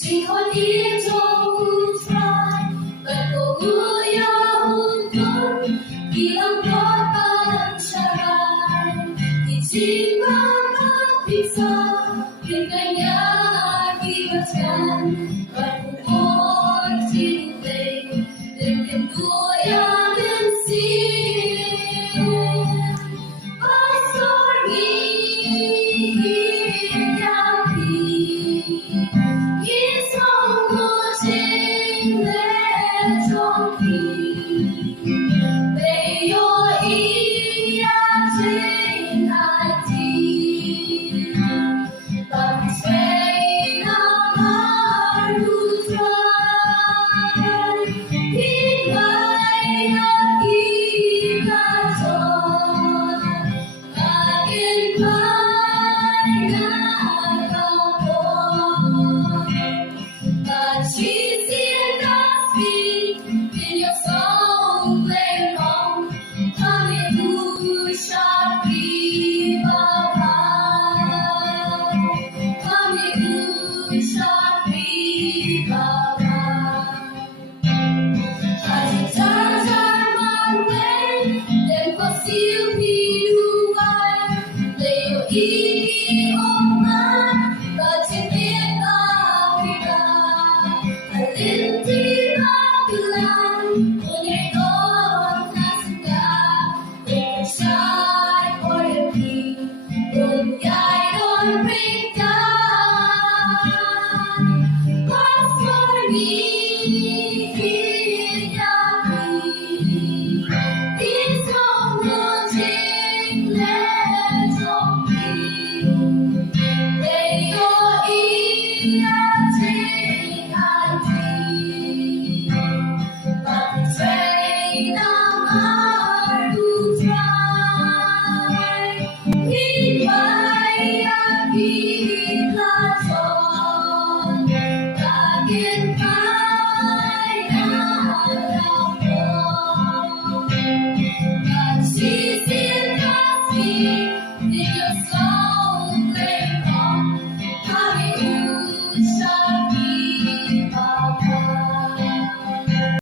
chỉ còn yên trong hút phai và cổ mưa ya hôn thốn kỳ lòng có ban charai thì chính mang pizza bên cạnh nhà khi bắt gan và cùng ôi xin về đêm đêm đua ya bên xin Hãy subscribe cho kênh Ghiền Mì Gõ để không bỏ lỡ những video hấp dẫn.